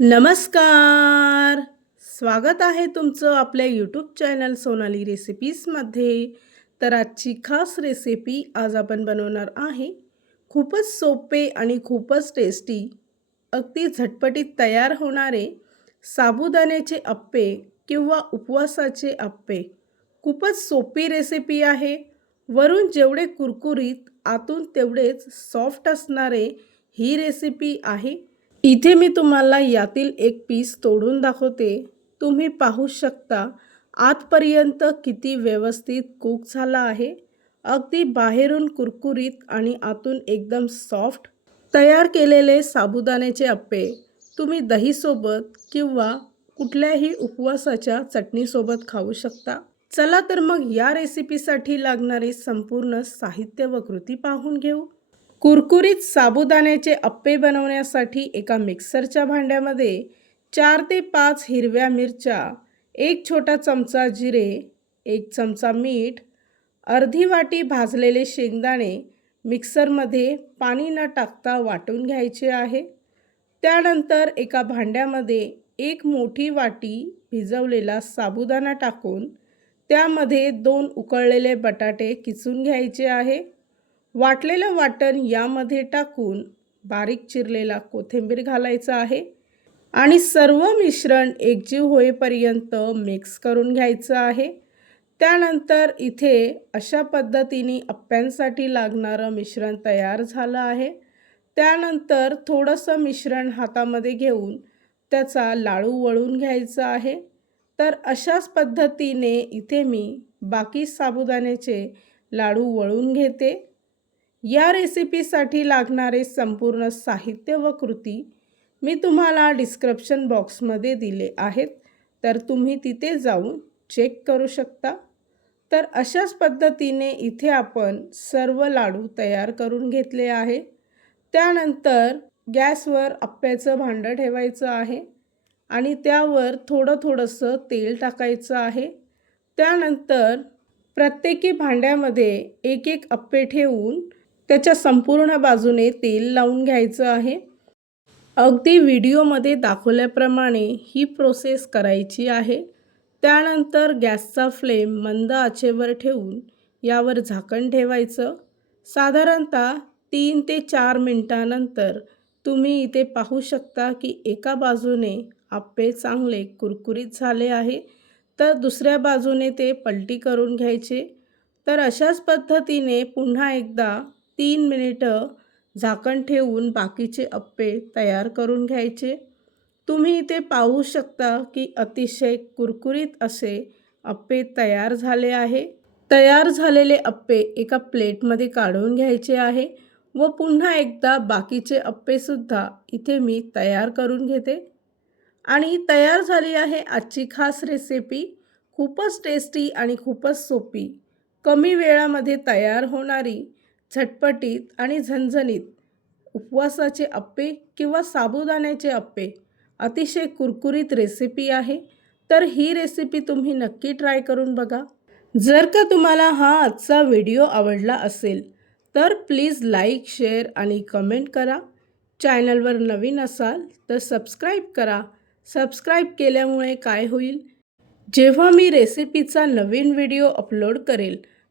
नमस्कार! स्वागत आहे तुमचं आपल्या यूट्यूब चॅनल सोनाली रेसिपीजमध्ये तर आजची खास रेसिपी आज आपण बनवणार आहे. खूपच सोपे आणि खूपच टेस्टी अगदी झटपटीत तयार होणारे साबुदाण्याचे अप्पे किंवा उपवासाचे अप्पे खूपच सोपी रेसिपी आहे. वरून जेवढे कुरकुरीत आतून तेवढेच सॉफ्ट असणारे ही रेसिपी आहे. इथे मी तुम्हाला यातील एक पीस तोडून दाखवते. तुम्ही पाहू शकता आतपर्यंत किती व्यवस्थित कुक झाला आहे. अगदी बाहेरून कुरकुरीत आणि आतून एकदम सॉफ्ट तयार केलेले साबुदाण्याचे अप्पे. तुम्ही दहीसोबत किंवा कुठल्याही उपवासाच्या चटणीसोबत खाऊ शकता. चला तर मग या रेसिपीसाठी लागणारे संपूर्ण साहित्य व कृती पाहून घेऊ. कुरकुरीत साबुदाण्याचे अप्पे बनवण्यासाठी एका मिक्सरच्या भांड्यामध्ये चार ते पाच हिरव्या मिरच्या एक छोटा चमचा जिरे एक चमचा मीठ अर्धी वाटी भाजलेले शेंगदाणे मिक्सरमध्ये पाणी न टाकता वाटून घ्यायचे आहे. त्यानंतर एका भांड्यामध्ये एक मोठी वाटी भिजवलेला साबुदाणा टाकून त्यामध्ये दोन उकळलेले बटाटे किसून घ्यायचे आहे. वाटलेलं वाटण यामध्ये टाकून बारीक चिरलेला कोथिंबीर घालायचा आहे आणि सर्व मिश्रण एकजीव होईपर्यंत मिक्स करून घ्यायचं आहे. त्यानंतर इथे अशा पद्धतीने अप्प्यांसाठी लागणारं मिश्रण तयार झालं आहे. त्यानंतर थोडंसं मिश्रण हातामध्ये घेऊन त्याचा लाडू वळून घ्यायचा आहे. तर अशाच पद्धतीने इथे मी बाकी साबुदाण्याचे लाडू वळून घेते. या रेसिपीसाठी लागणारे संपूर्ण साहित्य व कृती मी तुम्हाला डिस्क्रिप्शन बॉक्समध्ये दिले आहेत. तर तुम्ही तिथे जाऊन चेक करू शकता. तर अशाच पद्धतीने इथे आपण सर्व लाडू तयार करून घेतले आहे. त्यानंतर गॅसवर आप्प्याचं भांडं ठेवायचं आहे आणि त्यावर थोडं थोडंसं तेल टाकायचं आहे. त्यानंतर प्रत्येकी भांड्यामध्ये एक एक अप्पे ठेवून त्याच्या संपूर्ण बाजूने तेल लावून घ्यायचं आहे. अगदी व्हिडिओमध्ये दाखवल्याप्रमाणे ही प्रोसेस करायची आहे. त्यानंतर गॅसचा फ्लेम मंद आचेवर ठेवून यावर झाकण ठेवायचं. साधारणतः तीन ते चार मिनटानंतर तुम्ही इथे पाहू शकता की एका बाजूने आप्पे चांगले कुरकुरीत झाले आहे तर दुसऱ्या बाजूने ते पलटी करून घ्यायचे. तर अशाच पद्धतीने पुन्हा एकदा तीन मिनिटं झाकण ठेवून बाकीचे अप्पे तयार करून घ्यायचे. तुम्ही इथे पाहू शकता की अतिशय कुरकुरीत असे अप्पे तयार झाले आहे. तयार झालेले अप्पे एका प्लेटमध्ये काढून घ्यायचे आहे व पुन्हा एकदा बाकीचे अप्पेसुद्धा इथे मी तयार करून घेते. आणि तयार झाली आहे आजची खास रेसिपी. खूपच टेस्टी आणि खूपच सोपी. कमी वेळामध्ये तयार होणारी झटपटीत आणि झणझणीत उपवासाचे अप्पे किंवा साबुदाण्याचे अप्पे. अतिशय कुरकुरीत रेसिपी आहे. तर ही रेसिपी तुम्ही नक्की ट्राय करून बघा. जर का तुम्हाला हा आजचा व्हिडिओ आवडला असेल तर प्लीज लाईक शेअर आणि कमेंट करा. चॅनलवर नवीन असाल तर सबस्क्राईब करा. सबस्क्राईब केल्यामुळे काय होईल? जेव्हा मी रेसिपीचा नवीन व्हिडिओ अपलोड करेल